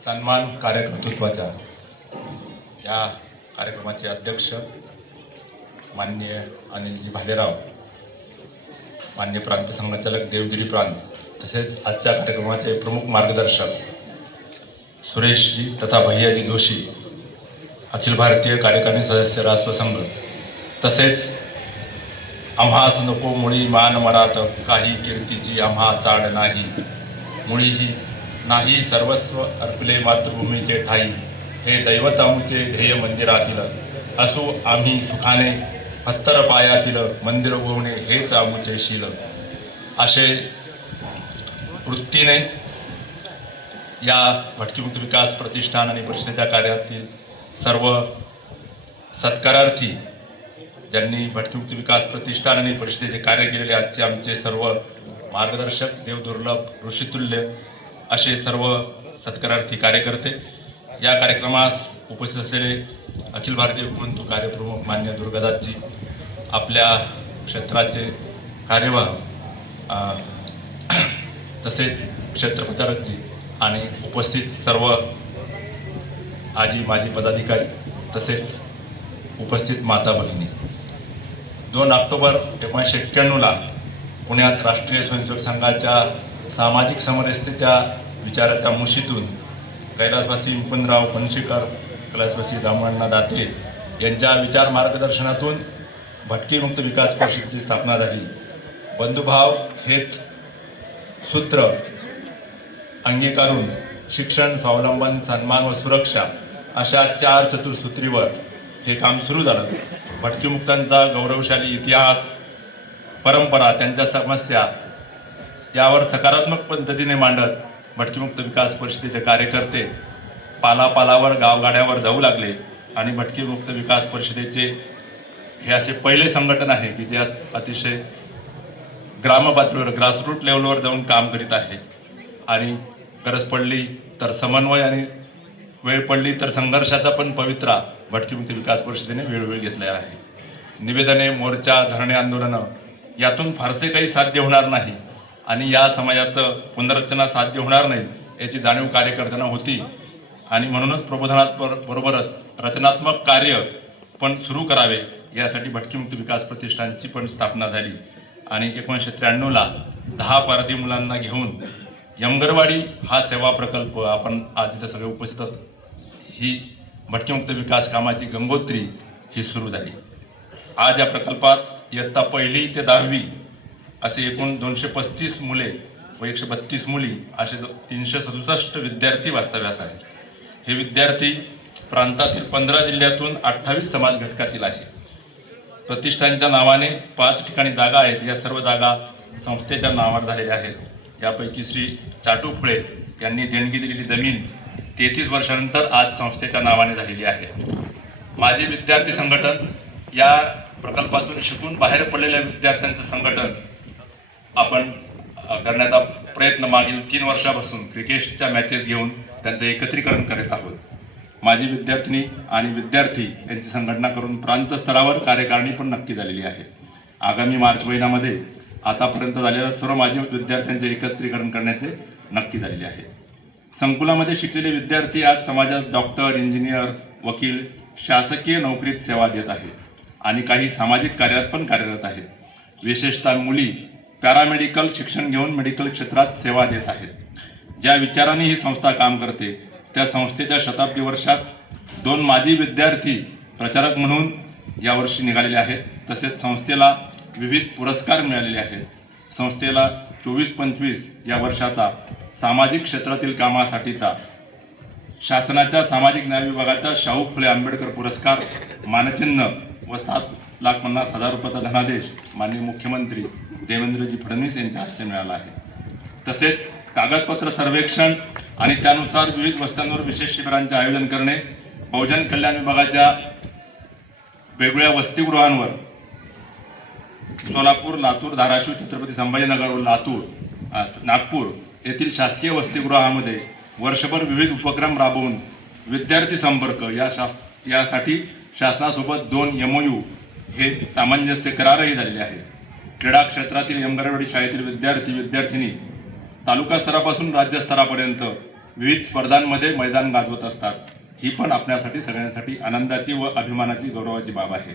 सन्मान कार्यकर्तृत्वाच्या या कार्यक्रमाचे अध्यक्ष माननीय अनिलजी भालेराव, मान्य प्रांत संघचालक देवगिरी प्रांत, तसेच आजच्या कार्यक्रमाचे प्रमुख मार्गदर्शक सुरेशजी तथा भैयाजी जोशी, अखिल भारतीय कार्यकारिणी सदस्य राष्ट्र संघ, तसेच आम्हास नको मुळी मान मनात काही कीर्तीची आम्हा चाड नाही, मुळीही नाही सर्वस्व अर्पिले मातृभूमीचे ठाई, हे दैवत आमचे ध्येय मंदिरातील, असो आम्ही सुखाने हत्तर पायातील, मंदिर उभवणे हेच आमचे शील, असे वृत्तीने या भटकीमुक्त विकास प्रतिष्ठान आणि परिषदेच्या कार्यातील सर्व सत्कारार्थी ज्यांनी भटकीमुक्त विकास प्रतिष्ठान आणि परिषदेचे कार्य केलेले आजचे आमचे सर्व मार्गदर्शक, देवदुर्लभ, ऋषितुल्य असे सर्व सत्कारार्थी कार्यकर्ते, या कार्यक्रमास उपस्थित असलेले अखिल भारतीय उपमंतू कार्यप्रमुख मान्य दुर्गादासजी, आपल्या क्षेत्राचे कार्यवाह तसेच क्षेत्रप्रचारकजी आणि उपस्थित सर्व आजी माजी पदाधिकारी, तसेच उपस्थित माता भगिनी, 2 ऑक्टोबर 1991ला पुण्यात राष्ट्रीय स्वयंसेवक संघाच्या सामाजिक समरसतेच्या विचाराच्या मुशीतून कैलासवासी मुकुंदराव पणशीकर, कैलासवासी रामण्णा दाते यांच्या विचार मार्गदर्शनातून भटकीमुक्त विकास परिषदेची स्थापना झाली. बंधुभाव हेच सूत्र अंगीकारून शिक्षण, स्वावलंबन, सन्मान व सुरक्षा अशा 4 चतुर्सूत्रीवर हे काम सुरू झालं. भटकीमुक्तांचा गौरवशाली इतिहास, परंपरा, त्यांच्या समस्या यावर सकारात्मक पद्धतीने मांडत भटकीमुक्त विकास परिषदेचे कार्यकर्ते पालापालावर, गावगाड्यावर जाऊ लागले आणि भटकीमुक्त विकास परिषदेचे हे असे पहिले संघटन आहे की जे अतिशय ग्रामपातळीवर, ग्रासरूट लेवलवर जाऊन काम करीत आहे आणि गरज पडली तर समन्वय आणि वेळ पडली तर संघर्षाचा पण पवित्रा भटकीमुक्त विकास परिषदेने वेळोवेळी घेतलेला आहे. निवेदने, मोर्चा, धरणे, आंदोलनं यातून फारसे काही साध्य होणार नाही आणि या समाजाचं पुनर्रचना साध्य होणार नाही याची जाणीव कार्यकर्त्यांना होती आणि म्हणूनच प्रबोधनाबरोबरच रचनात्मक कार्य पण सुरू करावे यासाठी भटकीमुक्त विकास प्रतिष्ठानची पण स्थापना झाली आणि 1993ला 10 पारधी मुलांना घेऊन यमगरवाडी हा सेवा प्रकल्प, आपण आज इथे सगळे उपस्थित आहोत, ही भटकीमुक्त विकास कामाची गंगोत्री ही सुरू झाली. आज या प्रकल्पात इयत्ता 1ली ते 10वी असे एकूण 235 मुले व 132 मुली असे 367 विद्यार्थी वास्तव्यास आहेत. हे विद्यार्थी प्रांतातील 15 जिल्ह्यातून 28 समाज घटकातील आहे. प्रतिष्ठानच्या नावाने 5 ठिकाणी जागा आहेत. या सर्व जागा संस्थेच्या नावावर झालेल्या आहेत. यापैकी श्री चाटू फुळे यांनी देणगी दिलेली जमीन 33 वर्षानंतर आज संस्थेच्या नावाने झालेली आहे. माजी विद्यार्थी संघटन, या प्रकल्पातून शिकून बाहेर पडलेल्या विद्यार्थ्यांचं संघटन आपण करण्याचा प्रयत्न मागील 3 वर्षापासून क्रिकेटच्या मॅचेस घेऊन त्यांचं एकत्रीकरण करत आहोत. माजी विद्यार्थिनी आणि विद्यार्थी यांची संघटना करून प्रांत स्तरावर कार्यकारिणी पण नक्की झालेली आहे. आगामी मार्च महिन्यामध्ये आतापर्यंत झालेल्या सर्व माजी विद्यार्थ्यांचे एकत्रीकरण करण्याचे नक्की झालेले आहे. संकुलामध्ये शिकलेले विद्यार्थी आज समाजात डॉक्टर, इंजिनियर, वकील, शासकीय नोकरीत सेवा देत आहेत आणि काही सामाजिक कार्यात पण कार्यरत आहेत. विशेषतः मुली पॅरामेडिकल शिक्षण घेऊन मेडिकल क्षेत्रात सेवा देत आहेत. ज्या विचाराने ही संस्था काम करते त्या संस्थेच्या शताब्दी वर्षात 2 माजी विद्यार्थी प्रचारक म्हणून यावर्षी निघालेले आहेत. तसेच संस्थेला विविध पुरस्कार मिळालेले आहेत. संस्थेला 24-25 या वर्षाचा सामाजिक क्षेत्रातील कामासाठीचा शासनाच्या सामाजिक न्याय विभागाचा शाहू फुले आंबेडकर पुरस्कार, मानचिन्ह व 7,50,000 रुपयाचा धनादेश माननीय मुख्यमंत्री देवेंद्रजी फडणवीस यांच्या हस्ते मिळाला आहे. तसेच कागदपत्र सर्वेक्षण आणि त्यानुसार विविध वस्त्यांवर विशेष शिबिरांचे आयोजन करणे, बहुजन कल्याण विभागाच्या वेगवेगळ्या वसतिगृहांवर सोलापूर, लातूर, धाराशिव, छत्रपती संभाजीनगर व नागपूर येथील शासकीय वसतिगृहामध्ये वर्षभर विविध उपक्रम राबवून विद्यार्थी संपर्क यासाठी शासनासोबत 2 MOU हे सामंजस्य करारही झालेले आहेत. क्रीडा क्षेत्रातील यमगरवाडी शाळेतील विद्यार्थी विद्यार्थिनी तालुका स्तरापासून राज्य स्तरापर्यंत विविध स्पर्धांमध्ये मैदान गाजवत असतात, ही पण आपल्यासाठी सगळ्यांसाठी आनंदाची व अभिमानाची गौरवाची बाब आहे.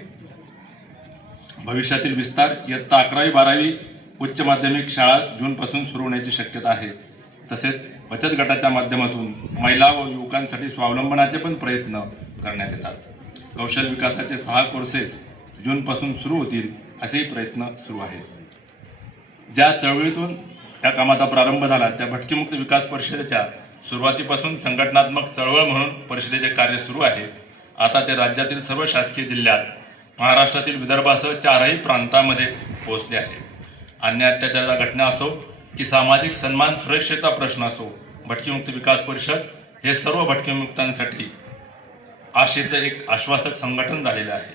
भविष्यातील विस्तार इयत्ता 11वी-12वी उच्च माध्यमिक शाळा जूनपासून सुरू होण्याची शक्यता आहे. तसेच बचत गटाच्या माध्यमातून महिला व युवकांसाठी स्वावलंबनाचे पण प्रयत्न करण्यात येतात. कौशल्य विकासाचे 6 कोर्सेस जूनपासून सुरू होतील असेही प्रयत्न सुरू आहेत. ज्या चळवळीतून या कामाचा प्रारंभ झाला त्या भटकीमुक्त विकास परिषदेच्या सुरुवातीपासून संघटनात्मक चळवळ म्हणून परिषदेचे कार्य सुरू आहे. आता ते राज्यातील सर्व शासकीय जिल्ह्यात, महाराष्ट्रातील विदर्भासह 4ही प्रांतांमध्ये पोहोचले आहे. अन्य अत्याचाराच्या घटना असो की सामाजिक सन्मान सुरक्षेचा प्रश्न असो, भटकीमुक्त विकास परिषद हे सर्व भटकीमुक्तांसाठी आशेचं एक आश्वासक संघटन झालेलं आहे.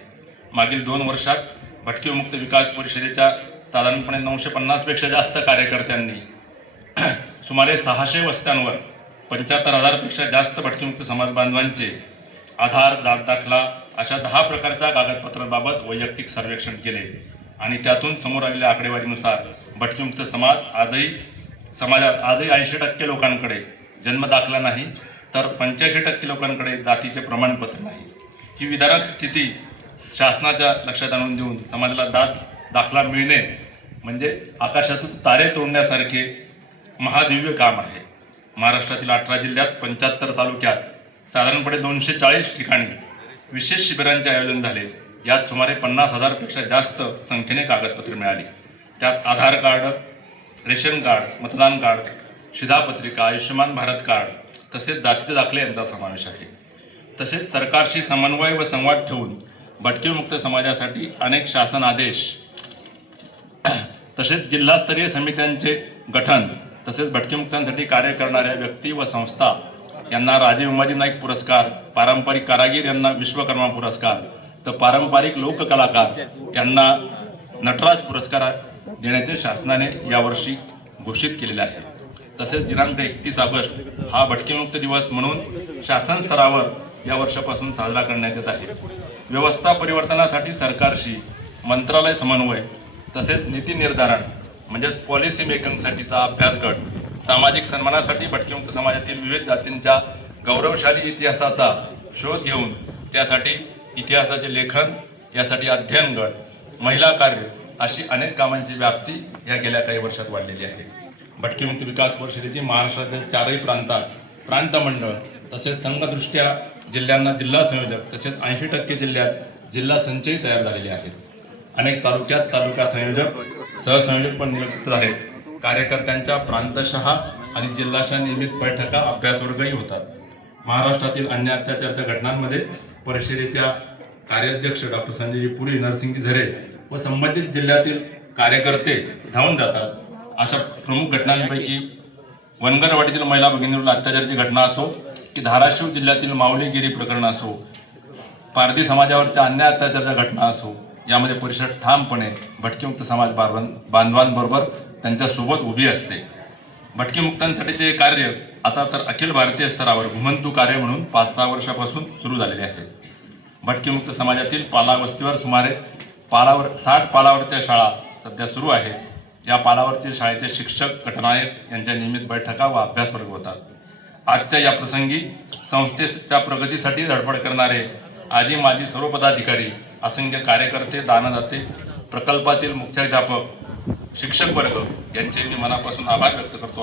मागील 2 वर्षात भटकीमुक्त विकास परिषदेच्या साधारणपणे 950 पेक्षा जास्त कार्यकर्त्यांनी सुमारे 600 वस्त्यांवर 75,000 पेक्षा जास्त भटकीमुक्त समाज बांधवांचे आधार, जात दाखला अशा 10 प्रकारच्या कागदपत्रांबाबत वैयक्तिक सर्वेक्षण केले आणि त्यातून समोर आलेल्या आकडेवारीनुसार भटकीमुक्त समाजात आजही 80% लोकांकडे जन्म दाखला नाही, तर 85% लोकांकडे जातीचे प्रमाणपत्र नाही. ही विदारक स्थिती शासनाच्या लक्षात आणून देऊन समाजाला दाखला मिळणे म्हणजे आकाशातून तारे तोडण्यासारखे महादिव्य काम आहे. महाराष्ट्रातील 18 जिल्ह्यात 75 तालुक्यात साधारणपणे 240 ठिकाणी विशेष शिबिरांचे आयोजन झाले. यात सुमारे 50,000 पेक्षा जास्त संख्येने कागदपत्रे मिळाली. त्यात आधार कार्ड, रेशन कार्ड, मतदान कार्ड, शिधापत्रिका, आयुष्यमान भारत कार्ड तसेच जातीचे दाखले यांचा समावेश आहे. तसेच सरकारशी समन्वय व संवाद ठेवून भटकीमुक्त समाजासाठी अनेक शासन आदेश तसेच जिल्हास्तरीय समित्यांचे गठन, तसेच भटकीमुक्तांसाठी कार्य करणाऱ्या व्यक्ती व संस्था यांना राजे उमाजी नाईक पुरस्कार, पारंपरिक कारागीर यांना विश्वकर्मा पुरस्कार, तर पारंपरिक लोककलाकार यांना नटराज पुरस्कार देण्याचे शासनाने यावर्षी घोषित केलेले आहे. तसेच दिनांक 31 ऑगस्ट हा भटकीमुक्त दिवस म्हणून शासन स्तरावर या वर्षापासून साजरा करण्यात येत आहे. व्यवस्था परिवर्तनासाठी सरकारशी मंत्रालय समन्वय तसेच नीती निर्धारण म्हणजेच पॉलिसी मेकिंगसाठीचा अभ्यास गट, सामाजिक सन्मानासाठी भटकीमुक्त समाजातील विविध जातींच्या गौरवशाली इतिहासाचा शोध घेऊन त्यासाठी इतिहासाचे लेखन, यासाठी अध्ययन गट, महिला कार्य अशी अनेक कामांची व्याप्ती या गेल्या काही वर्षात वाढलेली आहे. भटकीमुक्त विकास परिषदेची महाराष्ट्रातील 4ही प्रांतात प्रांत मंडळ तसेच संघदृष्ट्या जिल्ह्यांना जिल्हा संयोजक तसेच 80% जिल्ह्यात जिल्हा संचयी तयार झालेले आहेत. अनेक तालुक्यात तालुका संयोजक, सहसंयोजक पण नियुक्त आहेत. कार्यकर्त्यांच्या प्रांतशः आणि जिल्हाशः नियमित बैठका, अभ्यासवर्गही होतात. महाराष्ट्रातील अन्य अत्याचाराच्या घटनांमध्ये परिषदेच्या कार्याध्यक्ष डॉक्टर संजय पुरी, नरसिंगी झरे व संबंधित जिल्ह्यातील कार्यकर्ते धावून जातात. अशा प्रमुख घटनांपैकी वनगरवाडीतील महिला भगिनीवर अत्याचाराची घटना असो की धाराशिव जिल्ह्यातील माऊलीगिरी प्रकरण असो, पारधी समाजावरच्या अन्य अत्याचाराच्या घटना असो, यामध्ये परिषद ठामपणे भटकीमुक्त समाज बांधवांबरोबर त्यांच्यासोबत उभी असते. भटकीमुक्तांसाठीचे कार्य आता तर अखिल भारतीय स्तरावर घुमंतू कार्य म्हणून 5-6 वर्षापासून सुरू झालेले आहे. भटकीमुक्त समाजातील पालावस्तीवर सुमारे 60 पालावरच्या शाळा सध्या सुरू आहेत. या पालावरचे शाळेचे शिक्षक, गटनायक यांच्या नियमित बैठका व अभ्यासवर्ग होतात. आजच्या या प्रसंगी संस्थेच्या प्रगतीसाठी धडपड करणारे आजी माजी सर्व पदाधिकारी, असंख्य कार्यकर्ते, दानदाते, प्रकल्पातील मुख्याध्यापक, शिक्षक वर्ग यांचे मी मनापासून आभार व्यक्त करतो.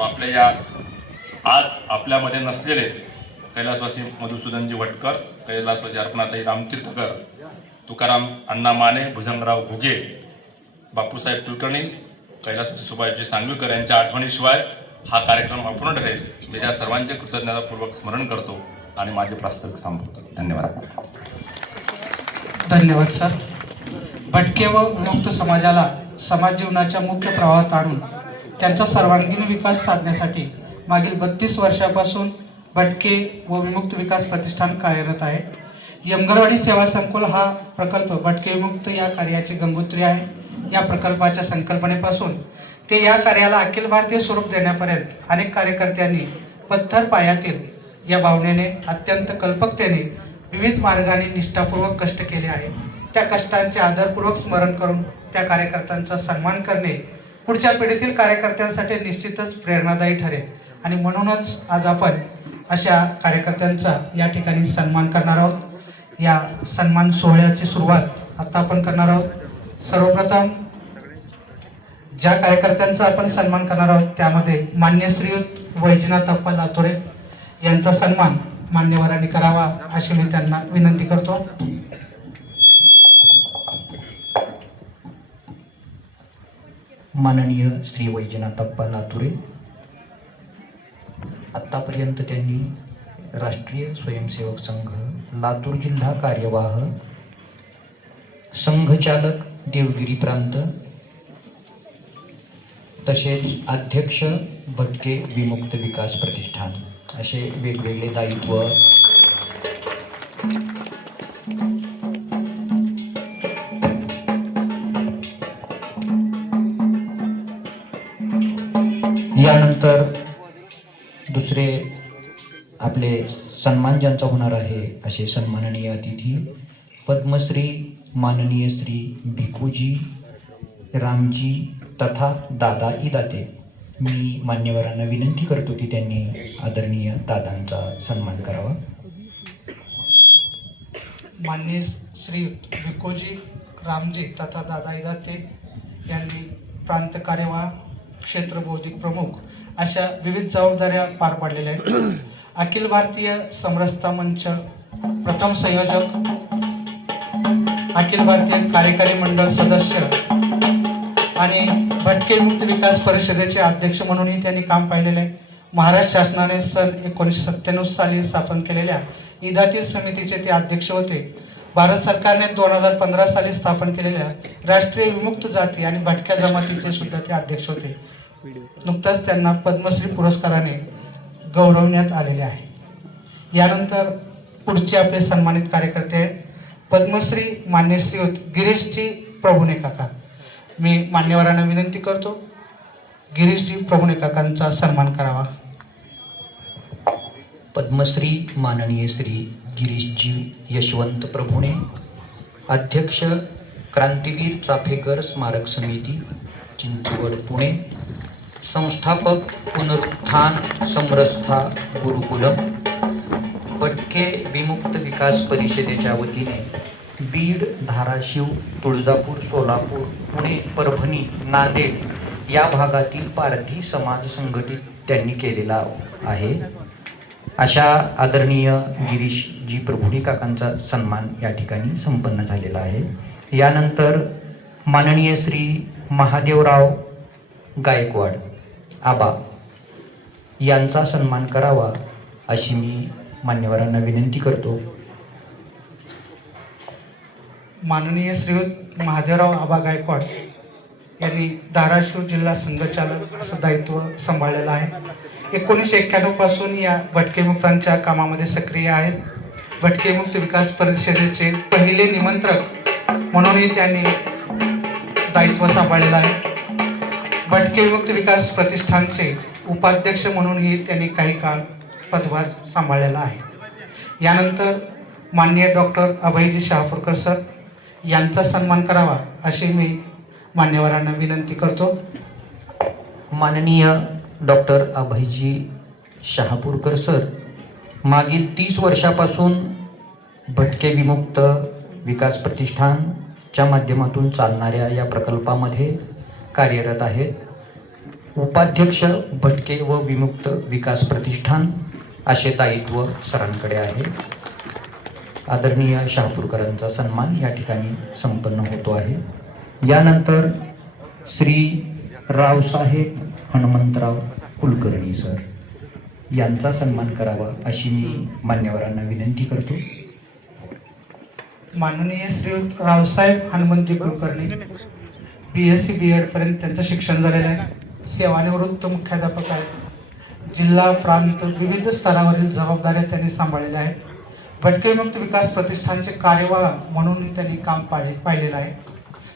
आज आपल्यामध्ये नसलेले कैलासवासी मधुसूदनजी भटकर, कैलासवासी अर्पणाताई रामतीर्थकर, तुकाराम अण्णा माने, भुजंगराव घुगे, बापूसाहेब कुलकर्णी, कैलासवासी सुभाषजी सांगवीकर यांच्या आठवणीशिवाय हा कार्यक्रम अपूर्ण ठरेल. मी त्या सर्वांचे कृतज्ञतापूर्वक स्मरण करतो आणि माझे प्रास्ताविक थांबवतो. धन्यवाद. धन्यवाद सर. भटके व विमुक्त समाजाला समाज जीवनाच्या मुख्य प्रवाहात आणून त्यांचा सर्वांगीण विकास साधण्यासाठी मागील 32 वर्षापासून भटके व विमुक्त विकास प्रतिष्ठान कार्यरत आहे. यमगरवाडी सेवा संकुल हा प्रकल्प भटके विमुक्त या कार्याचे गंगोत्री आहे. या प्रकल्पाच्या संकल्पनेपासून ते या कार्याला अखिल भारतीय स्वरूप देण्यापर्यंत अनेक कार्यकर्त्यांनी पत्थर पायातील या भावनेने अत्यंत कल्पकतेने विविध मार्गाने निष्ठापूर्वक कष्ट केले आहे. त्या कष्टांचे आदरपूर्वक स्मरण करून त्या कार्यकर्त्यांचा सन्मान करणे पुढच्या पिढीतील कार्यकर्त्यांसाठी निश्चितच प्रेरणादायी ठरेल. आणि म्हणूनच आज आपण अशा कार्यकर्त्यांचा या ठिकाणी सन्मान करणार आहोत। या सन्मान सोहळ्याची सुरुवात आता आपण करणार आहोत। सर्वप्रथम ज्या कार्यकर्त्यांचा आपण सन्मान करणार आहोत त्यामध्ये मान्य श्रीयुत वैजनाथ अप्पा लातोरे यांचा सन्मान मान्यवरांनी करावा अशी मी त्यांना विनंती करतो। माननीय श्री वैजनाथ अप्पा लातुरे, आत्तापर्यंत त्यांनी राष्ट्रीय स्वयंसेवक संघ लातूर जिल्हा कार्यवाह संघचालक देवगिरी प्रांत तसेच अध्यक्ष भटके विमुक्त विकास प्रतिष्ठान असे वेगवेगळे दायित्व यानंतर दुसरे आपले सन्मान ज्यांचा होणार आहे असे सन्माननीय अतिथी पद्मश्री माननीय श्री भिकूजी रामजी तथा दादा इदाते। मी मान्यवरांना विनंती करतो की त्यांनी आदरणीय दादांचा सन्मान करावा। माननीय श्री भिकोजी रामजी तथा दादा इदाते यांनी प्रांत कार्यवाह क्षेत्र बौद्धिक प्रमुख अशा विविध जबाबदाऱ्या पार पाडलेल्या आहेत। अखिल भारतीय समरसता मंच प्रथम संयोजक, अखिल भारतीय कार्यकारी मंडळ सदस्य आणि भटके मुक्त विकास परिषदेचे अध्यक्ष म्हणूनही त्यांनी काम पाहिलेले आहे। महाराष्ट्र शासनाने सन 1997 साली स्थापन केलेल्या इदाती समितीचे ते अध्यक्ष होते। भारत सरकारने 2015 साली स्थापन केलेल्या राष्ट्रीय विमुक्त जाती आणि भटक्या जमातीचे सुद्धा ते अध्यक्ष होते। नुकताच त्यांना पद्मश्री पुरस्काराने गौरवण्यात आलेले आहे। यानंतर पुढचे आपले सन्मानित कार्यकर्ते आहेत पद्मश्री मान्य श्रीयुत गिरीशजी प्रभुने काका। मी मान्यवरांना विनंती करतो गिरीशजी प्रभुने काकांचा सन्मान करावा। पद्मश्री माननीय श्री गिरीशजी यशवंत प्रभुणे, अध्यक्ष क्रांतीवीर चाफेकर स्मारक समिती चिंचवड पुणे, संस्थापक पुनरुत्थान समरसता गुरुकुलम, भटके विमुक्त विकास परिषदेच्या वतीने बीड, धाराशिव, तुळजापूर, सोलापूर, पुणे, परभणी, नांदेड या भागातील पारधी समाज संघटित त्यांनी केलेला आहे। अशा आदरणीय गिरीशजी प्रभुणे काकांचा सन्मान या ठिकाणी संपन्न झालेला आहे। यानंतर माननीय श्री महादेवराव गायकवाड आबा यांचा सन्मान करावा अशी मी मान्यवरांना विनंती करतो। माननीय श्रीयुत महादेवराव आबा गायकवाड यांनी धाराशिव जिल्हा संघचालक असं दायित्व सांभाळलेलं आहे। 1991 पासून या भटकेमुक्तांच्या कामामध्ये सक्रिय आहेत। भटकेमुक्त विकास परिषदेचे पहिले निमंत्रक म्हणूनही त्यांनी दायित्व सांभाळलेलं आहे। भटके विमुक्त विकास प्रतिष्ठानचे उपाध्यक्ष म्हणूनही त्यांनी काही काळ पदभार सांभाळलेला आहे। यानंतर माननीय डॉक्टर अभयजी शहापूरकर सर यांचा सन्मान करावा अशी मी मान्यवरांना विनंती करतो। माननीय डॉक्टर अभयजी शहापूरकर सर मागील 30 वर्षापासून भटके विमुक्त विकास प्रतिष्ठानच्या माध्यमातून चालणाऱ्या या प्रकल्पामध्ये कार्यरत आहेत। उपाध्यक्ष भटके व विमुक्त विकास प्रतिष्ठान असे दायित्व सरांकडे आहे। आदरणीय शहापूरकरांचा सन्मान या ठिकाणी संपन्न होतो आहे। यानंतर श्री रावसाहेब हनुमंतराव कुलकर्णी सर यांचा सन्मान करावा अशी मी मान्यवरांना विनंती करतो। माननीय श्रीयुत रावसाहेब हनुमंतजी कुलकर्णी BSc BEd पर्यंत त्यांचं शिक्षण झालेलं आहे। सेवानिवृत्त मुख्याध्यापक आहेत। जिल्हा प्रांत विविध स्तरावरील जबाबदाऱ्या त्यांनी सांभाळलेल्या आहेत। भटके विमुक्त विकास प्रतिष्ठानचे कार्यवाह म्हणून त्यांनी काम पाहिलेलं आहे।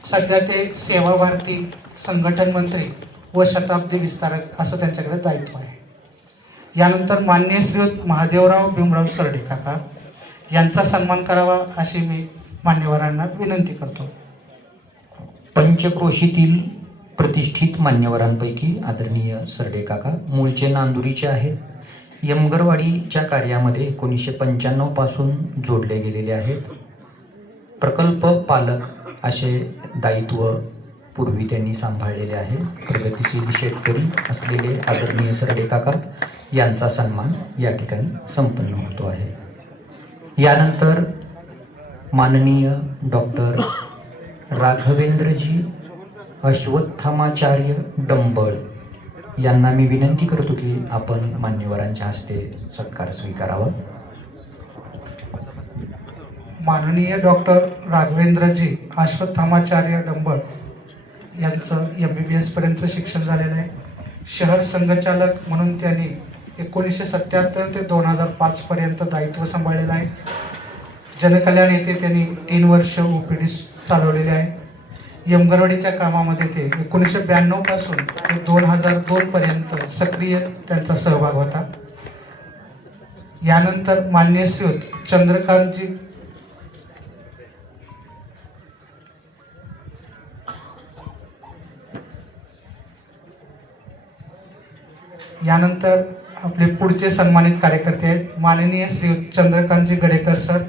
सध्या ते सेवा भारती संघटन मंत्री व शताब्दी विस्तारक असं त्यांच्याकडे दायित्व आहे। यानंतर माननीय श्रीयुत महादेवराव भीमराव सरडे काका यांचा सन्मान करावा अशी मी मान्यवरांना विनंती करतो। पंचक्रोशीतील प्रतिष्ठित मान्यवरांपैकी आदरणीय सरडे काका मूळचे नांदुरीचे आहेत। यमगरवाडीच्या कार्यामध्ये 1995 पासून जोडले गेलेले आहेत. प्रकल्प पालक असे दायित्व पूर्वी त्यांनी सांभाळलेले आहे. प्रगतिशील शेतकरी असलेले आदरणीय सरडे काका यांचा सन्मान या ठिकाणी संपन्न होतो आहे. यानंतर माननीय डॉक्टर राघवेंद्रजी अश्वत्थामाचार्य डंबळ यांना मी विनंती करतो की आपण मान्यवरांच्या हस्ते सत्कार स्वीकारावा. माननीय डॉक्टर राघवेंद्रजी अश्वत्थामाचार्य डंबळ यांचं MBBS पर्यंत शिक्षण झालेलं आहे. शहर संघचालक म्हणून त्यांनी 1977 ते 2005 पर्यंत दायित्व सांभाळलेलं आहे. जनकल्याण येथे त्यांनी 3 वर्ष OPD चालवलेले आहे. यमगरवाडीच्या कामामध्ये ते 1992 पासून ते 2002 पर्यंत सक्रिय त्यांचा सहभाग होता. यानंतर माननीय श्रीयुत चंद्रकांतजी यानंतर आपले पुढचे सन्मानित कार्यकर्ते आहेत माननीय श्रीयुत चंद्रकांतजी गडेकर सर.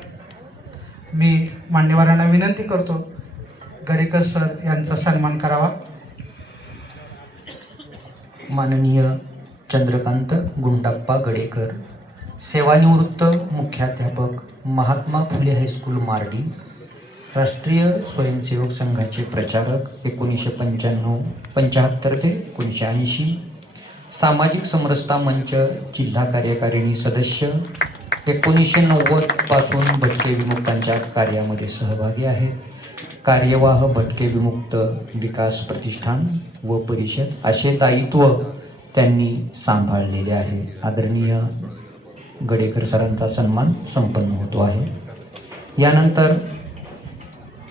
मी मान्यवरांना विनंती करतो गडेकर सर यांचा सन्मान करावा. माननीय चंद्रकांत गुंडाप्पा गडेकर, सेवानिवृत्त मुख्याध्यापक, महात्मा फुले हायस्कूल मार्डी, राष्ट्रीय स्वयंसेवक संघाचे प्रचारक 1975 ते 1980, सामाजिक समरसता मंच जिल्हा कार्यकारिणी सदस्य, 1990 पासून भटके विमुक्तांच्या कार्यामध्ये सहभागी आहे. कार्यवाह भटके विमुक्त विकास प्रतिष्ठान व परिषद असे दायित्व त्यांनी सांभाळलेले आहे. आदरणीय गडेकर सरांचा सन्मान संपन्न होतो आहे. यानंतर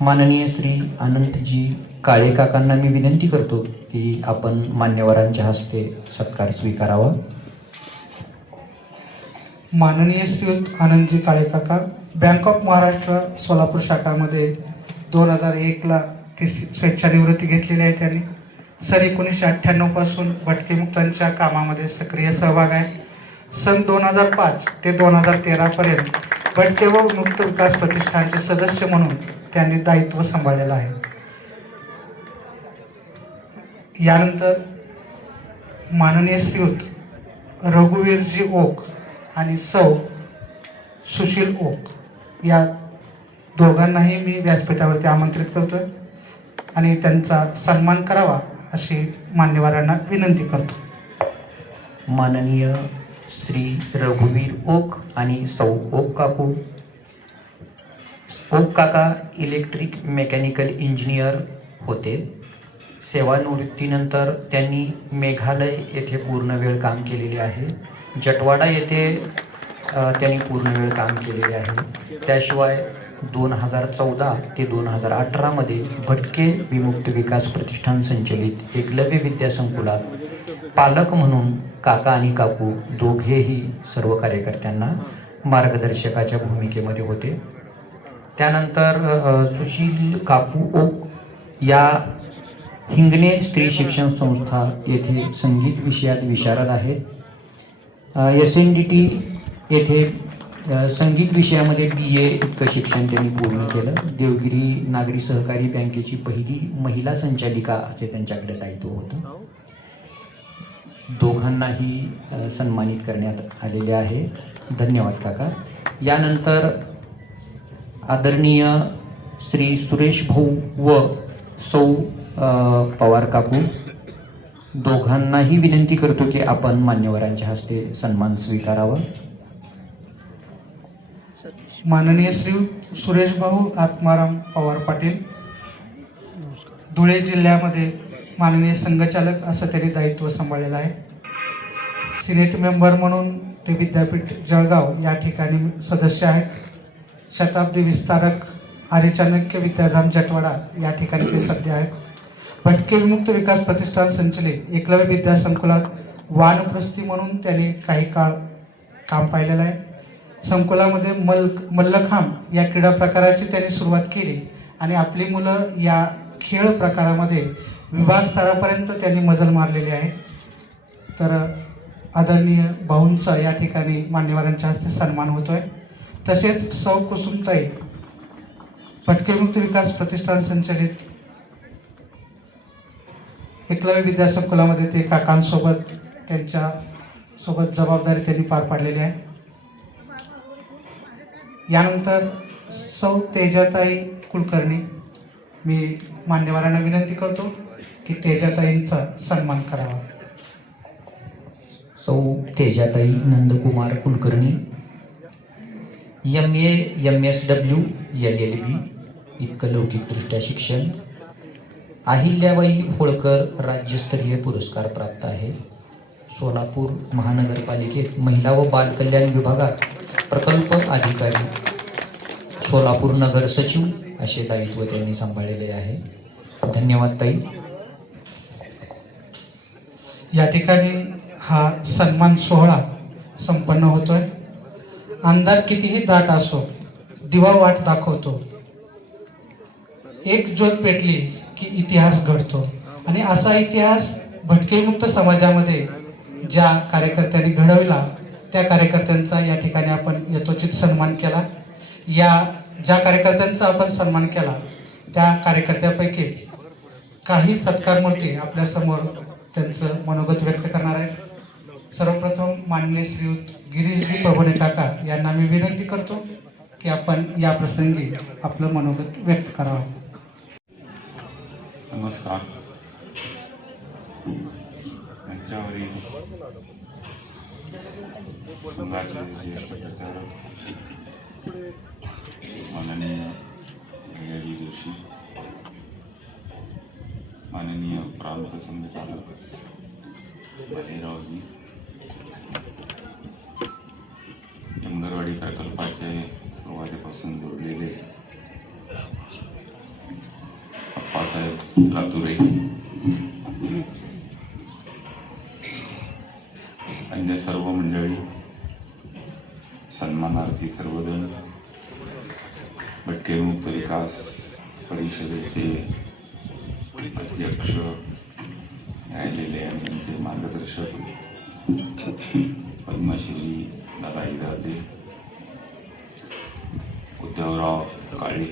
माननीय श्री अनंतजी काळे काकांना मी विनंती करतो की आपण मान्यवरांच्या हस्ते सत्कार स्वीकारावा. माननीय श्रीयुत आनंदजी काळे काका बँक ऑफ महाराष्ट्र सोलापूर शाखामध्ये 2001ला ते स्वेच्छानिवृत्ती घेतलेली आहे त्यांनी. सन 1998 पासून भटकेमुक्तांच्या कामामध्ये सक्रिय सहभाग आहे. सन 2005 ते 2013 पर्यंत भटके व मुक्त विकास प्रतिष्ठानचे सदस्य म्हणून त्यांनी दायित्व सांभाळलेलं आहे. यानंतर माननीय श्रीयुत रघुवीरजी ओक आणि सौ सुशील ओक या दोघांनाही मी व्यासपीठावरती आमंत्रित करतो आणि त्यांचा सन्मान करावा अशी मान्यवरांना विनंती करतो. माननीय श्री रघुवीर ओक आणि सौ ओक काकू. ओक काका इलेक्ट्रिक मेकॅनिकल इंजिनियर होते. सेवानिवृत्तीनंतर त्यांनी मेघालय येथे पूर्णवेळ काम केलेले आहे. जटवाडा येथे त्यांनी पूर्णवेळ काम केलेले आहे. त्याशिवाय 2014 ते 2018मध्ये भटके विमुक्त विकास प्रतिष्ठान संचलित एकलव्य विद्यासंकुलात पालक म्हणून काका आणि काकू दोघेही सर्व कार्यकर्त्यांना मार्गदर्शकाच्या भूमिकेमध्ये होते. त्यानंतर सुशील काकू ओक या हिंगणे स्त्री शिक्षण संस्था येथे संगीत विषयात विशारद आहेत. SNDT येथे संगीत विषयामध्ये BA इतकं शिक्षण त्यांनी पूर्ण केलं. देवगिरी नागरी सहकारी बँकेची पहिली महिला संचालिका असे त्यांच्याकडे दायित्व होतं. दोघांनाही सन्मानित करण्यात आलेले आहे. धन्यवाद काका. यानंतर आदरणीय श्री सुरेश भाऊ व सौ पवार काकू दोघांनाही विनंती करतो की आपण मान्यवरांच्या हस्ते सन्मान स्वीकारावा. माननीय श्री सुरेश भाऊ आत्माराम पवार पाटील, धुळे जिल्ह्यामध्ये माननीय संघचालक असं त्यांनी दायित्व सांभाळलेलं आहे. सिनेट मेंबर म्हणून ते विद्यापीठ जळगाव या ठिकाणी सदस्य आहेत. शताब्दी विस्तारक आर्य चाणक्य विद्याधाम जटवाडा या ठिकाणी ते सध्या आहेत. भटके विमुक्त विकास प्रतिष्ठान संचलित एकलव्य विद्यासंकुलात वानप्रस्थी म्हणून त्यांनी काही काळ काम पाहिलेलं आहे. संकुलामध्ये मल्लखांब या क्रीडा प्रकाराची त्यांनी सुरुवात केली आणि आपली मुलं या खेळ प्रकारामध्ये विभाग स्तरापर्यंत त्यांनी मजल मारलेली आहे. तर आदरणीय भाऊंचा या ठिकाणी मान्यवरांच्या हस्ते सन्मान होतोय. तसेच सौ कुसुमताई भटके विमुक्त विकास प्रतिष्ठान संचलित एकलव्य विद्यासंकुलामध्ये ते काकांसोबत त्यांच्या सोबत जबाबदारी त्यांनी पार पाडलेली आहे. यानंतर सौ तेजाताई कुलकर्णी, मी मान्यवरांना विनंती करतो की तेजाताईंचा सन्मान करावा. सौ तेजाताई Nandkumar Kulkarni, MA MSW LLB इतकं लौकिकदृष्ट्या शिक्षण, अहिल्याबाई होळकर राज्यस्तरीय पुरस्कार प्राप्त आहे. सोलापूर महानगरपालिकेत महिला व बालकल्याण विभागात प्रकल्प अधिकारी, सोलापूर नगर सचिव असे दायित्व त्यांनी सांभाळलेले आहे. धन्यवाद ताई. या ठिकाणी हा सन्मान सोहळा संपन्न होतोय. अंधार कितीही दाट असो, दिवा वाट दाखवतो. एक ज्योत पेटली की इतिहास घडतो. आणि असा इतिहास भटकेविमुक्त समाजामध्ये ज्या कार्यकर्त्यांनी घडविला त्या कार्यकर्त्यांचा या ठिकाणी आपण यथोचित सन्मान केला. या ज्या कार्यकर्त्यांचा आपण सन्मान केला त्या कार्यकर्त्यापैकीच काही सत्कारमूर्ती आपल्यासमोर त्यांचं मनोगत व्यक्त करणार आहेत. सर्वप्रथम माननीय श्रीयुत गिरीशजी प्रभुणे काका यांना मी विनंती करतो की आपण या प्रसंगी आपलं मनोगत व्यक्त करावं. नमस्कार. मंचावरील संघाचे ज्येष्ठ प्रचारक माननीय भैयाजी जोशी, माननीय प्रांत संघचालक भालेरावजी, यमगरवाडी प्रकल्पाचे सुरुवातीपासून जोडलेले अप्पासाहेब लातुरे, अन्य सर्व मंडळी, सन्मानार्थी सर्वजण, भटके विमुक्त विकास परिषदेचे अध्यक्ष राहिलेले आणि त्यांचे मार्गदर्शक पद्मश्री दादाई दाते, उद्धवराव काळे,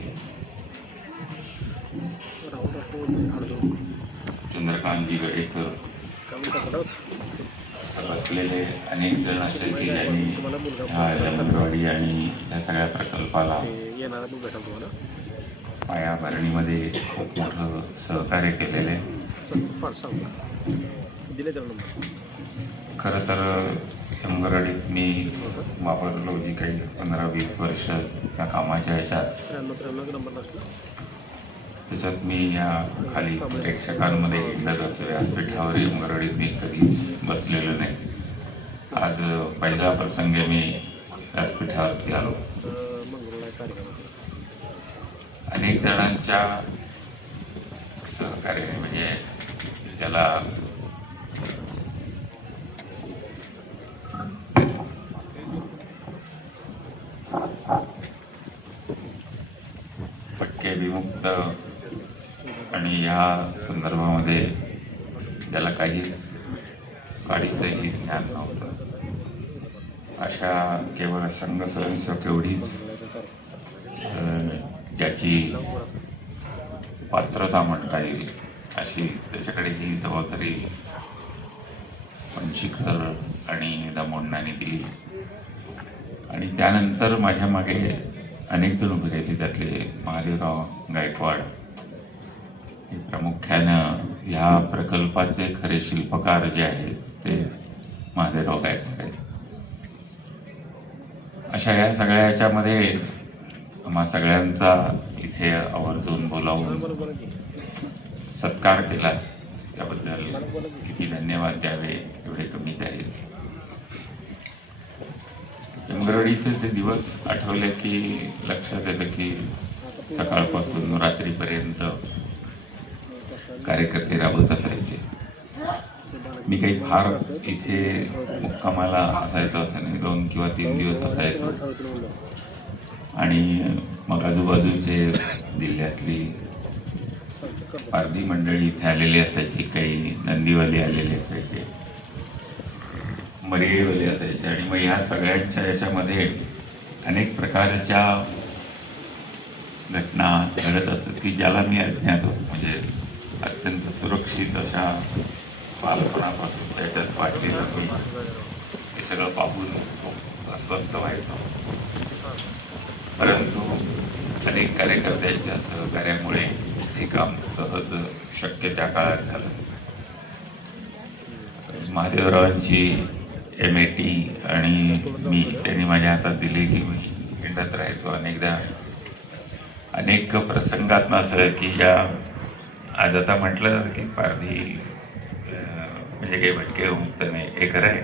चंद्रकांतजी गडेकर असलेले अनेक जण असे की ज्यांनी ह्या यमगरवाडी आणि या सगळ्या प्रकल्पाला पायाभरणीमध्ये खूप मोठं सहकार्य केलेले. खरं तर यमगरवाडीत मी वापरलो जी काही 15-20 वर्ष या कामाच्या ह्याच्यात, त्याच्यात मी या खाली प्रेक्षकांमध्ये घेतलं जसं व्यासपीठावर यमगरवाडीत मी कधीच बसलेलो नाही. आज पहिल्या प्रसंगी मी व्यासपीठावरती आलो. अनेक जणांच्या सहकार्याने म्हणजे त्याला भटके विमुक्त आणि या संदर्भामध्ये त्याला काहीच गाडीचंही ज्ञान नव्हतं. अशा केवळ संघ स्वयंसेवक एवढीच ज्याची पात्रता म्हणता येईल अशी त्याच्याकडे ही जबाबदारी पंचीकर आणि दामोंडाने दिली. आणि त्यानंतर माझ्या मागे अनेक जण उभे राहिले. त्यातले महादेवराव गायकवाड हे प्रामुख्यानं ह्या प्रकल्पाचे खरे शिल्पकार जे आहेत ते महादेवराव गायकवाड आहेत. अशा या सगळ्या ह्याच्यामध्ये आम्हा सगळ्यांचा इथे आवर्जून बोलावून सत्कार केला, त्याबद्दल किती धन्यवाद द्यावे एवढे कमीच आहेत. यमगरवाडीचे ते दिवस आठवले की लक्षात येतं की सकाळपासून रात्रीपर्यंत कार्यकर्ते राबत असायचे. मी काही फार इथे मुक्कामाला असायचो असं नाही, 2 किंवा 3 दिवस असायचो. आणि मग आजूबाजूचे जिल्ह्यातली पारधी मंडळी इथे आलेली असायची, काही नंदीवाली आलेले असायचे. मरियेवाले असायचे आणि मग ह्या सगळ्यांच्या याच्यामध्ये अनेक प्रकारच्या घटना घडत असत की ज्याला मी अज्ञात होतो. म्हणजे अत्यंत सुरक्षित अशा बालपणापासून त्याच्यात वाढलेलं मी हे सगळं पाहून खूप अस्वस्थ व्हायचो. परंतु अनेक कार्यकर्त्यांच्या सहकार्यामुळे हे काम सहज शक्य त्या काळात झालं. महादेवरावांची MAT आणि मी त्यांनी माझ्या हातात दिली की मी हिंडत राहायचो. अनेकदा अनेक प्रसंगात असं की या आज आता म्हटलं जातं की पारधी म्हणजे काही भटके विमुक्त नाही, हे खरं आहे.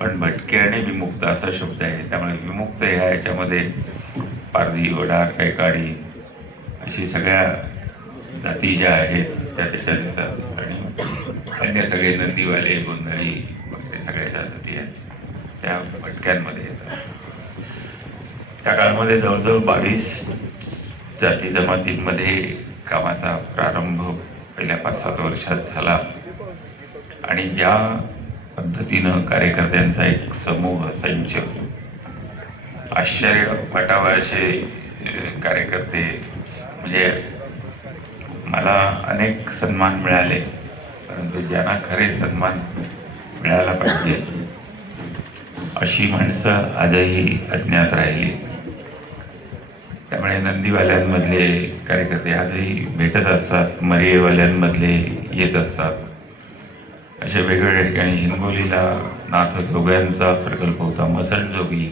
पण भटके आणि विमुक्त असा शब्द आहे. त्यामुळे विमुक्त ह्या याच्यामध्ये पारधी, वडार, कैकाडी अशी सगळ्या जाती ज्या आहेत त्या त्याच्यात येतात आणि अन्य सगळे नंदीवाले, गोंधळी वगैरे सगळ्या ज्या जाती आहेत त्या भटक्यांमध्ये येतात. त्या काळामध्ये जवळजवळ 22 जाती जमातींमध्ये कामाचा प्रारंभ पहिल्या 5-7 वर्षात झाला आणि ज्या पद्धतीनं कार्यकर्त्यांचा एक समूह संच, आश्चर्य वाटावं असे कार्यकर्ते, म्हणजे मला अनेक सन्मान मिळाले परंतु ज्यांना खरे सन्मान मिळायला पाहिजे अशी माणसं आजही अज्ञात राहिली. त्यामुळे नंदीवाल्यांमधले कार्यकर्ते आजही भेटत असतात, मरियेवाल्यांमधले येत असतात. अशा वेगवेगळ्या ठिकाणी हिंगोलीला नाथजोग्यांचा प्रकल्प होता, मसणजोगी,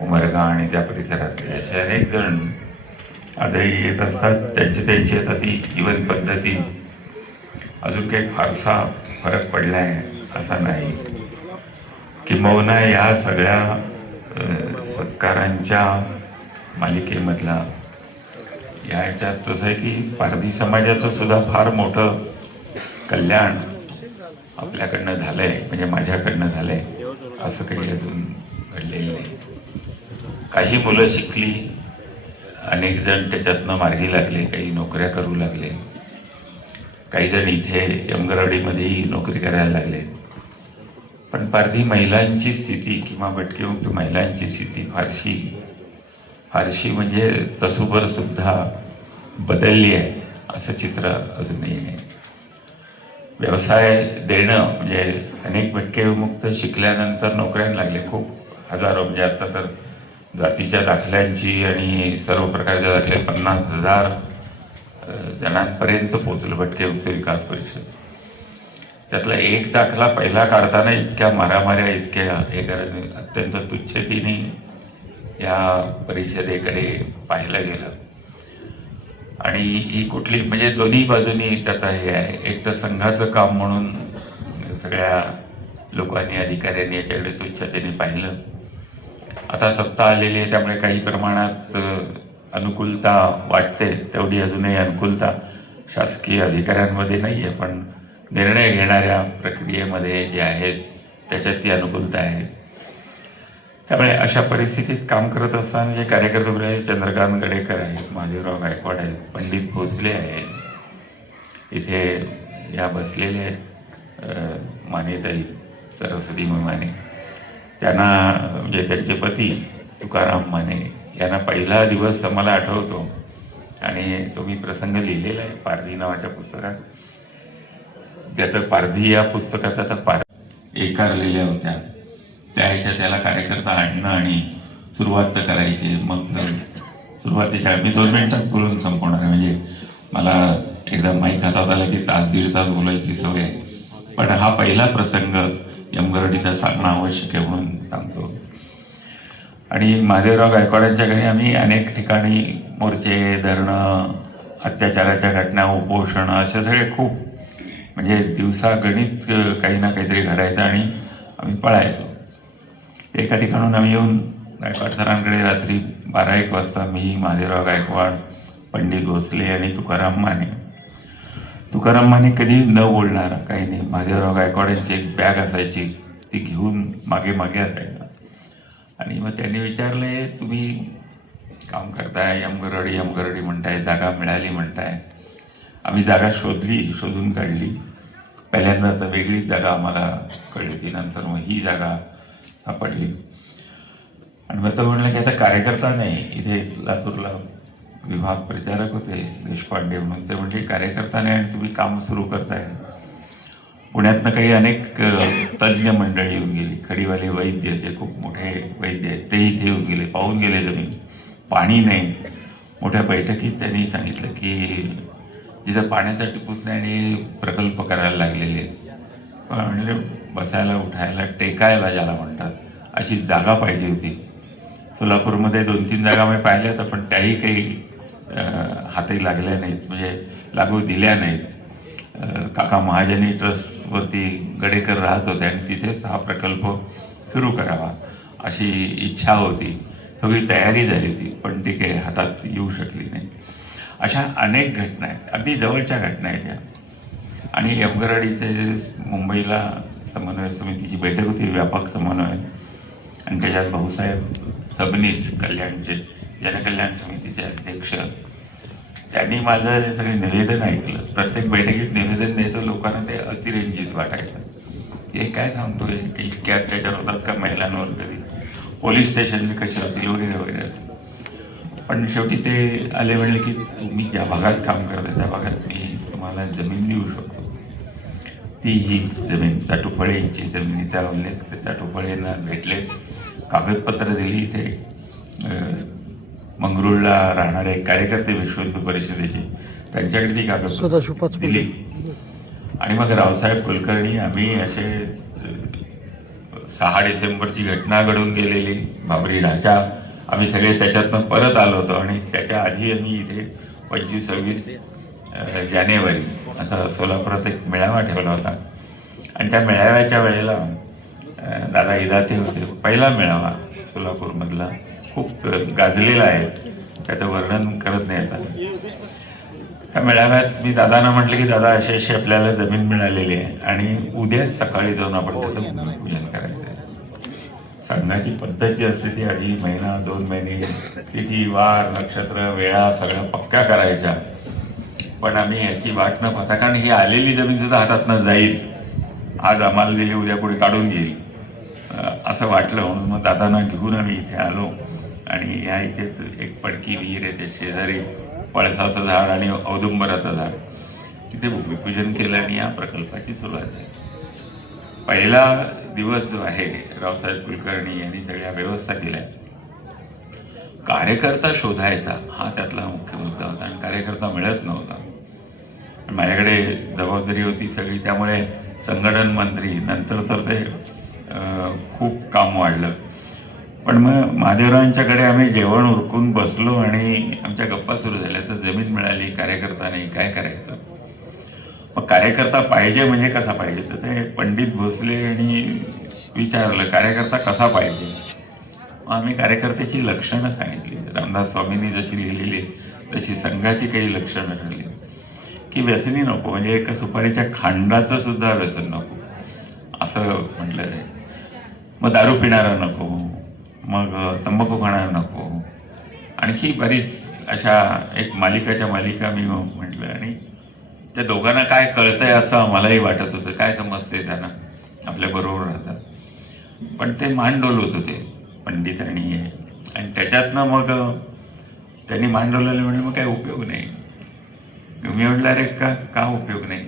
उमरगा आणि त्या परिसरातले असे अनेक जण आजही येत असतात. त्यांची आता ती जीवन पद्धती अजून काही फारसा फरक पडला आहे असा नाही. किंबहुना या सगळ्या सत्कारांच्या मालिकेमधला या ह्याच्यात तसं आहे की पारधी समाजाचं सुद्धा फार मोठं कल्याण आपल्याकडनं झालं आहे, म्हणजे माझ्याकडनं झालं आहे असं काही अजून घडलेलं नाही. काही मुलं शिकली, अनेक जण त्याच्यातनं मार्गी लागले, काही नोकऱ्या करू लागले, काही जण इथे यमगरवाडीमध्येही नोकरी करायला लागले. पण पारधी महिलांची स्थिती किंवा भटकेमुक्त महिलांची स्थिती फारशी म्हणजे तसूभर सुद्धा बदलली आहे असं चित्र अजूनही नाही. व्यवसाय देणं म्हणजे अनेक भटके विमुक्त शिकल्यानंतर नोकऱ्यांना लागले, खूप हजारो, म्हणजे आता तर जातीच्या दाखल्यांची आणि सर्व प्रकारच्या दाखले 50,000 जणांपर्यंत पोचलं भटके मुक्त विकास परिषद. त्यातला एक दाखला पहिला काढताना इतक्या मारामाऱ्या, इतक्या हे करत अत्यंत तुच्छतेने या परिषदेकडे पाहिलं गेलं. आणि ही कुठली म्हणजे दोन्ही बाजूनी त्याचा हे आहे. एक तर संघाचं काम म्हणून सगळ्या लोकांनी, अधिकाऱ्यांनी याच्याकडे तुच्छतेने पाहिलं. आता सत्ता आलेली आहे त्यामुळे काही प्रमाणात अनुकूलता वाटते, तेवढी अजूनही अनुकूलता शासकीय अधिकाऱ्यांमध्ये नाही आहे, पण निर्णय घेणाऱ्या प्रक्रियेमध्ये जे आहेत त्याच्यात ती अनुकूलता आहे. त्यामुळे अशा परिस्थितीत काम करत असताना जे कार्यकर्ते उभे, चंद्रकांत गडेकर आहेत, महादेवराव गायकवाड आहेत, पंडित भोसले आहेत, इथे या बसलेले आहेत मानेताई सरस्वती माने, त्यांना म्हणजे त्यांचे पती तुकाराम माने यांना पहिला दिवस मला आठवतो आणि तो मी प्रसंग लिहिलेला आहे पारधी नावाच्या पुस्तकात. त्याचं पारधी या पुस्तकाचा तर एकारलेल्या होत्या त्या ह्याच्या त्याला कार्यकर्ता आणणं आणि सुरुवात तर करायची. मग सुरुवातीच्या मी 2 मिनिटात बोलून संपवणार आहे, म्हणजे मला एकदा माईक हातात आला की 1-1.5 तास बोलायची सवय आहे. पण हा पहिला प्रसंग यमगरवाडीचा सांगणं आवश्यक आहे म्हणून सांगतो. आणि महादेवराव गायकवाडांच्या घरी आम्ही अनेक ठिकाणी मोर्चे, धरणं, अत्याचाराच्या घटना, उपोषण असे सगळे खूप, म्हणजे दिवसागणित काही ना काहीतरी घडायचं आणि आम्ही पळायचो. एका ठिकाणून आम्ही येऊन गायकवाड सरांकडे रात्री 12-1 वाजता मी, महादेवराव गायकवाड, पंडित भोसले आणि तुकाराम माने कधी न बोलणारा, काही नाही. महादेवराव गायकवाडांची एक बॅग असायची, ती घेऊन मागे असायचा. आणि मग त्यांनी विचारले, तुम्ही काम करताय, यमगरवाडी म्हणताय, जागा मिळाली म्हणताय. आम्ही जागा शोधून काढली पहिल्यांदा तर वेगळीच जागा आम्हाला कळली ती, नंतर मग ही जागा सापडली. आणि मग तो म्हणलं की आता कार्यकर्ता नाही, इथे लातूरला विभाग प्रचारक होते देशपांडे म्हणून, ते म्हणजे कार्यकर्ता नाही आणि तुम्ही काम सुरू करताय. पुण्यातनं काही अनेक तज्ज्ञ मंडळी येऊन गेली, खडीवाले वैद्य जे खूप मोठे वैद्य आहेत ते इथे येऊन गेले, पाहून गेले जमीन. पाणी नाही. मोठ्या बैठकीत त्यांनी सांगितलं की जिथं पाण्याचा टिपूस नाही आणि प्रकल्प करायला लागलेले आहेत, पण म्हणजे बसायला उठायला टेकायला ज्याला म्हणतात अशी जागा पाहिजे होती. सोलापूरमध्ये 2-3 जागा मी पाहिल्या होत्या, पण त्याही काही हाती लागल्या नाहीत, म्हणजे लागू दिल्या नाहीत. काका महाजनी ट्रस्टवरती गडेकर राहत होते आणि तिथेच हा प्रकल्प सुरू करावा अशी इच्छा होती. सगळी तयारी झाली होती, पण ती काही हातात येऊ शकली नाही. अशा अनेक घटना आहेत, अगदी जवळच्या घटना आहेत ह्या. आणि यमगराडीचे मुंबईला समन्वय समितीची बैठक होती, व्यापक समन्वय, आणि त्याच्यात भाऊसाहेब सबनीस कल्याणचे जनकल्याण समितीचे अध्यक्ष, त्यांनी माझं हे सगळे निवेदन ऐकलं. प्रत्येक बैठकीत निवेदन द्यायचं, लोकांना ते अतिरंजित वाटायचं. हे काय सांगतोय, काही इतके अत्याचार होतात का महिलांवर, कधी पोलीस स्टेशन कसे होतील वगैरे वगैरे. पण शेवटी ते आले, म्हणले की तुम्ही ज्या भागात काम करता त्या भागात मी तुम्हाला जमीन देऊ शकतो. ती ही जमीन चाटुफळेंची जमिनीचा उल्लेख ते चाटुफळेंना भेटले, कागदपत्र दिली. इथे मंगरुळला राहणारे कार्यकर्ते विश्व हिंदू परिषदेचे, त्यांच्याकडे ती कागदपत्र दिली. आणि मग रावसाहेब कुलकर्णी, आम्ही असे 6 डिसेंबरची घटना घडून गेलेली बाबरी ढाचा, आम्ही सगळे त्याच्यातनं परत आलो होतो. आणि त्याच्या आधी आम्ही इथे 25-26 जानेवारी असा सोलापुरात एक मेळावा ठेवला होता. आणि त्या मेळाव्याच्या वेळेला दादा इदाते होते. पहिला मेळावा सोलापूरमधला, खूप गाजलेला आहे, त्याचं वर्णन करत नाही आता. त्या मेळाव्यात मी दादांना म्हटलं की दादा अशी अशी आपल्याला जमीन मिळालेली आहे आणि उद्याच सकाळी जाऊन आपण त्याचं भूमिपूजन करायचं आहे. संघाची पद्धत जी असते ती आधी 1-2 महिने तिथी वार नक्षत्र वेळा सगळ्या पक्क्या करायच्या. पण आम्ही याची वाट न पाहता, कारण ही आलेली जमीन सुद्धा हातातनं जाईल, आज आम्हाला दिली उद्या पुढे काढून घेईल असं वाटलं. म्हणून मग दादांना घेऊन आम्ही इथे आलो. आणि ह्या इथेच एक पडकी विहीर आहे, ते शेजारी पळसाचं झाड आणि औदुंबराचं झाड, तिथे भूमिपूजन केलं आणि या प्रकल्पाची सुरुवात झाली. पहिला दिवस जो आहे, रावसाहेब कुलकर्णी यांनी सगळ्या व्यवस्था केल्या. कार्यकर्ता शोधायचा हा त्यातला मुख्य मुद्दा होता आणि कार्यकर्ता मिळत नव्हता. माझ्याकडे जबाबदारी होती सगळी, त्यामुळे संघटन मंत्री, नंतर तर ते खूप काम वाढलं. पण मग महादेवरावांच्याकडे आम्ही जेवण उरकून बसलो आणि आमच्या गप्पा सुरू झाल्या. तर जमीन मिळाली, कार्यकर्ता नाही, काय करायचं. मग कार्यकर्ता पाहिजे म्हणजे कसा पाहिजे, तर ते पंडित भोसले यांनी विचारलं कार्यकर्ता कसा पाहिजे. मग आम्ही कार्यकर्त्याची लक्षणं सांगितली. रामदास स्वामींनी जशी लिहिलेली तशी संघाची काही लक्षणं ठरली की व्यसनी नको, म्हणजे एका सुपारीच्या खांडाचं सुद्धा व्यसन नको असं म्हटलं आहे. मग दारू पिणारा नको, मग तंबाखू खाणारा नको, आणखी बरीच अशा एक मालिका मी म्हटलं. आणि त्या दोघांना काय कळतंय असं आम्हालाही वाटत होतं, काय समजते त्यांना, आपल्याबरोबर राहतात. पण ते मान डोलवत होते पंडित आणि त्याच्यातनं मग त्यांनी मान डोलवलं. म्हणजे मग काय उपयोग नाही. मी म्हटलं अरे का उपयोग नाही.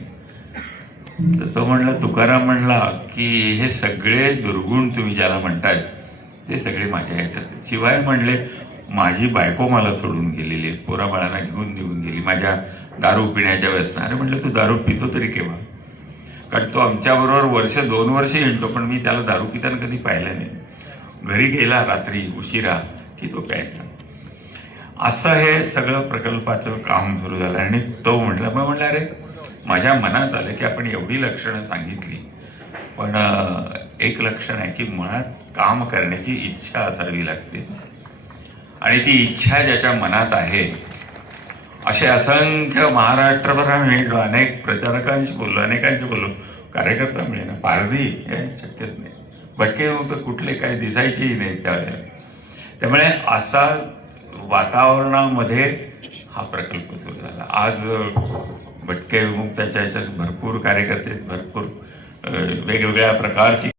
तर तो म्हणला, तुकाराम म्हणला की हे सगळे दुर्गुण तुम्ही ज्याला म्हणताय ते सगळे माझ्या ह्याच्यात. शिवाय म्हणले माझी बायको मला सोडून गेलेली आहे, पोराबाळांना घेऊन निघून गेली माझ्या दारू पिण्याच्या व्यसना. अरे म्हटलं तू दारू पितो तरी केव्हा, कारण तो आमच्याबरोबर 1-2 वर्ष हिंडतो, पण मी त्याला दारू पिताना कधी पाहिलं नाही. घरी गेला रात्री उशिरा की तो प्यायचा. असं हे सगळं प्रकल्पाचं काम सुरू झालं. आणि तो म्हटलं, मग म्हटलं अरे माझ्या मनात आलं की आपण एवढी लक्षणं सांगितली, पण एक लक्षण आहे की मुळात काम करण्याची इच्छा असावी लागते. आणि ती इच्छा ज्याच्या मनात आहे, असे असंख्य महाराष्ट्रभर आम्ही भेटलो, अनेक प्रचारकांशी बोललो, अनेकांशी बोललो, कार्यकर्ता मिळेना. पारधी हे शक्यच नाही, भटके तर कुठले काय दिसायचेही नाही त्यावेळेला. त्यामुळे असा वातावरणामध्ये हा प्रकल्प सुरू झाला. आज भटके विमुक्ताच्या याच्यात भरपूर कार्यकर्ते आहेत, भरपूर वेगवेगळ्या प्रकारची